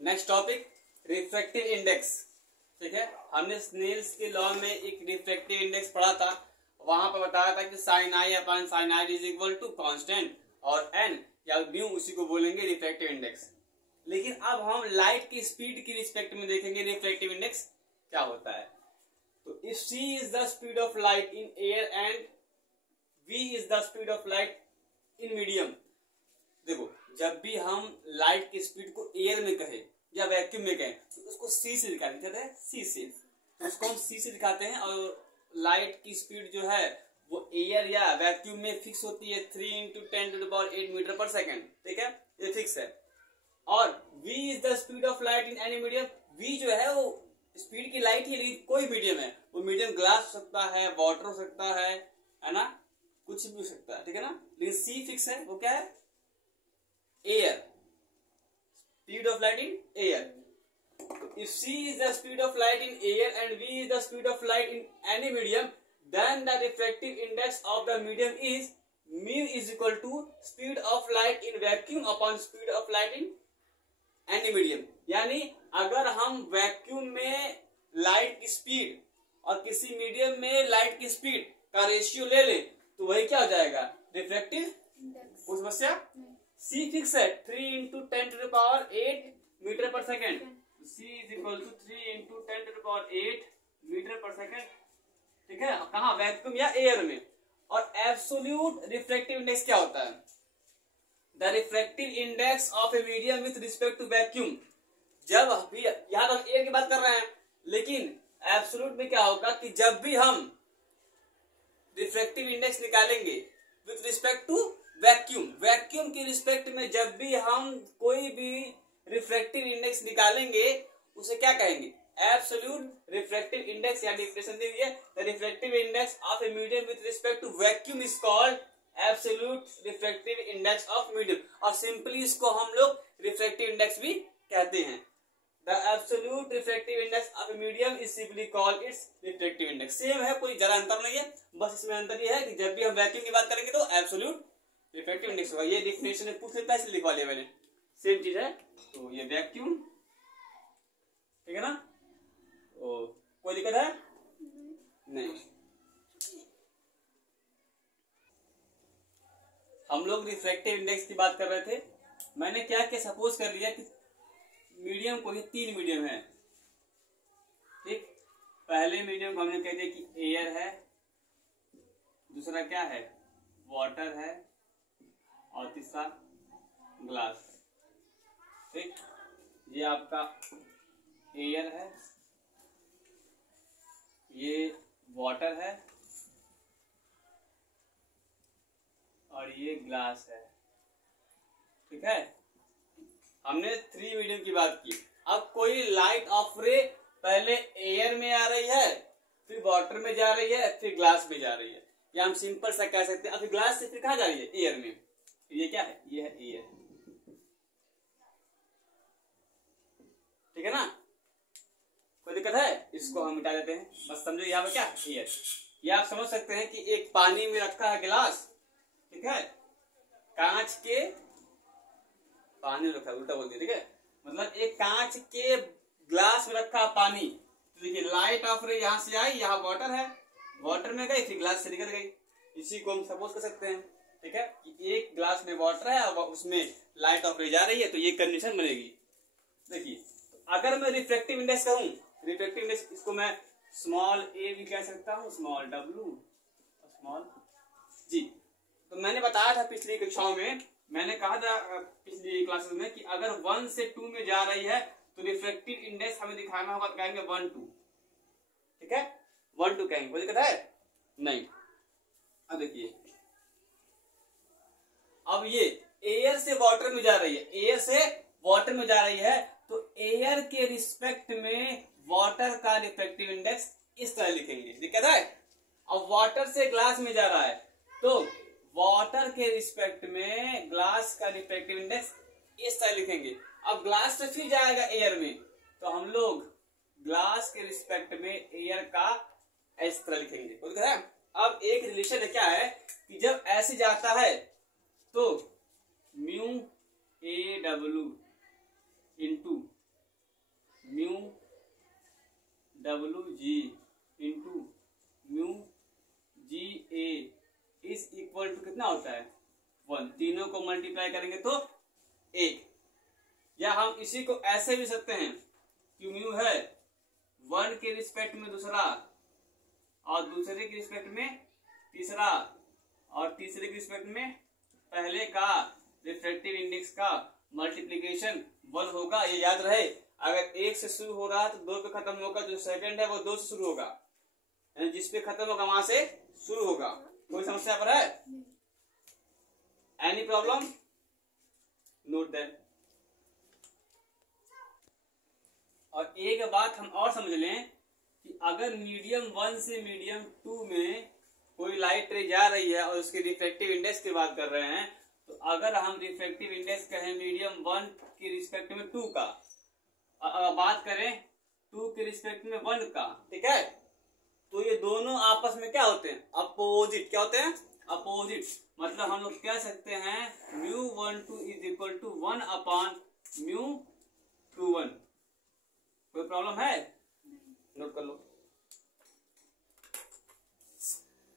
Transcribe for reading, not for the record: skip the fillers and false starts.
Next topic refractive index. ठीक है, हमने स्नेल्स के लॉ में एक रिफ्रैक्टिव इंडेक्स पढ़ा था। वहां पर बताया था कि sine I upon sine I is equal to constant और एन या म्यू, उसी को बोलेंगे रिफ्रैक्टिव इंडेक्स। लेकिन अब हम लाइट की स्पीड की रिस्पेक्ट में देखेंगे रिफ्रैक्टिव इंडेक्स क्या होता है। तो if c is the speed of light in air and v is the speed of light in medium. देखो, जब भी हम लाइट की स्पीड को एयर में कहें या वैक्यूम में कहें तो उसको c से दिखाते हैं, c से, तो उसको हम c से दिखाते हैं। और लाइट की स्पीड जो है वो एयर या वैक्यूम में फिक्स होती है 3 × 10⁸ मीटर पर सेकेंड। ठीक है, ये फिक्स है। और v is the speed of light in any medium. v जो है वो स्पीड की लाइट ही, लेकिन कोई मीडियम है, वो मीडियम ग्लास हो सकता है, वाटर हो सकता है ना, कुछ भी हो सकता है। ठीक है ना, लेकिन c फिक्स है, वो क्या है, air, speed of light in air. If c is the speed of light in air and v is the speed of light in any medium, then the refractive index of the medium is mu is equal to speed of light in vacuum upon speed of light in any medium। यानी अगर हम vacuum में light की speed और किसी medium में light की speed का रेशियो ले ले तो वही क्या हो जाएगा, रिफ्रैक्टिव इंडेक्स। कोई समस्या? c फिक्स है 3 × 10⁸ metre per second. c is equal to 3 × 10⁸ metre per second. ठीक है, कहा, वैक्यूम या एयर में। और एब्सोल्यूट रिफ्रैक्टिव इंडेक्स क्या होता है, the refractive index of a medium with respect to vacuum. जब भी यहाँ तो एयर की बात कर रहे हैं, लेकिन एब्सोल्यूट में क्या होगा कि जब भी हम रिफ्रैक्टिव इंडेक्स निकालेंगे with respect to vacuum, vacuum की रिस्पेक्ट में जब भी हम कोई भी रिफ्रैक्टिव इंडेक्स निकालेंगे उसे क्या कहेंगे, एब्सोल्यूट रिफ्रैक्टिव इंडेक्स। या डिफिनेशन दी हुई है, the refractive index of a medium with respect to vacuum is called absolute refractive index of medium. और सिंपली इसको हम लोग रिफ्रैक्टिव इंडेक्स भी कहते हैं। The absolute refractive index of a medium is simply called its refractive index. Same है, कोई जरा अंतर नहीं है, बस इसमें अंतर यह है कि जब भी हम वैक्यूम की बात करेंगे तो एब्सोल्यूट रिफ्रैक्टिव इंडेक्स होगा। ये डिफिनेशन में पूछ लेता है, इसलिए लिखवा लिया मैंने, सेम चीज है। तो ये वैक्यूम, ठीक है ना, तो कोई दिक्कत है नहीं। हम लोग रिफ्रैक्टिव इंडेक्स की बात कर रहे थे। मैंने क्या क्या सपोज कर लिया कि मीडियम को ही 3 मीडियम है। ठीक, पहले मीडियम को हमने कह दिया कि एयर है, दूसरा क्या है, वाटर है, और तीसरा ग्लास। ठीक, ये आपका एयर है, ये वाटर है, और ये ग्लास है। ठीक है, हमने 3 मीडियम की बात की। अब कोई लाइट ऑफ रे पहले एयर में आ रही है, फिर वाटर में जा रही है, फिर ग्लास में जा रही है, या हम सिंपल सा कह सकते हैं अभी ग्लास से फिर कहाँ जा रही है, एयर में। ये क्या है, ये है एयर। ठीक है ना, कोई दिक्कत है, इसको हम मिटा देते हैं, बस समझो यहाँ पे क्या एयर। ये आप समझ सकते हैं कि एक पानी में रखा है गिलास, ठीक है, कांच के पानी में रखा, उल्टा बोल दिया, ठीक है, मतलब एक कांच के ग्लास में रखा पानी। तो देखिए लाइट ऑफ रे यहाँ से आई, यहाँ वाटर है, वाटर में गई, फिर ग्लास से निकल गई। इसी को हम सपोज कर सकते हैं, ठीक है, कि एक ग्लास में वाटर है और उसमें लाइट ऑफ रे जा रही है, तो ये कंडीशन बनेगी। देखिए, अगर मैं रिफ्रैक्टिव इंडेक्स कहूं, रिफ्रैक्टिव इंडेक्स इसको मैं स्मॉल ए भी कह सकता हूं, स्मॉल डब्ल्यू, स्मॉल जी। तो मैंने बताया था पिछली कक्षाओं में, मैंने कहा था पिछली क्लासेस में कि अगर 1 से 2 में जा रही है तो रिफ्रैक्टिव इंडेक्स हमें दिखाना होगा, तो कहेंगे 1 2। ठीक है, 1 2 कहेंगे, कोई दिक्कत है नहीं। अब देखिए, अब ये एयर से वाटर में जा रही है, एयर से वाटर में जा रही है, तो एयर के रिस्पेक्ट में वाटर का रिफ्रैक्टिव इंडेक्स इस तरह लिखेंगे, दिक्कत है। अब वाटर से ग्लास में जा रहा है, तो वाटर के रिस्पेक्ट में ग्लास का रिफ्रैक्टिव इंडेक्स इस तरह लिखेंगे। अब ग्लास से फिर जाएगा एयर में, तो हम लोग ग्लास के रिस्पेक्ट में एयर का इस तरह लिखेंगे, बोल कर। अब एक रिलेशन क्या है कि जब ऐसे जाता है तो mu A W into mu W G into mu G A is equal to कितना होता है 1। तीनों को मल्टीप्लाई करेंगे तो 1। या हम इसी को ऐसे भी सकते हैं कि म्यू है 1 के रिस्पेक्ट में दूसरा, और दूसरे के रिस्पेक्ट में तीसरा, और तीसरे के रिस्पेक्ट में पहले का रिफ्रैक्टिव इंडेक्स का मल्टीप्लिकेशन 1 होगा। ये याद रहे, अगर 1 से शुरू हो रहा है तो 2 पे खत्म होगा, जो सेकंड है वो 2 से शुरू होगा, यानी जिस पे खत्म होगा वहां से शुरू होगा। कोई समस्या पर है? Any problem? Note that. और एक बात हम और समझ लें कि अगर मीडियम 1 से मीडियम 2 में कोई लाइट रे जा रही है और उसके रिफ्रैक्टिव इंडेक्स की बात कर रहे हैं, तो अगर हम रिफ्रैक्टिव इंडेक्स कहें मीडियम 1 के रिस्पेक्ट में 2 का, और बात करें 2 के रिस्पेक्ट में 1 का, ठीक है, तो ये दोनों आपस में क्या होते हैं? अपोजिट। क्या होते हैं? अपोजिट। मतलब हम लोग कह सकते हैं mu 12 is equal to 1 upon mu 21। कोई प्रॉब्लम है?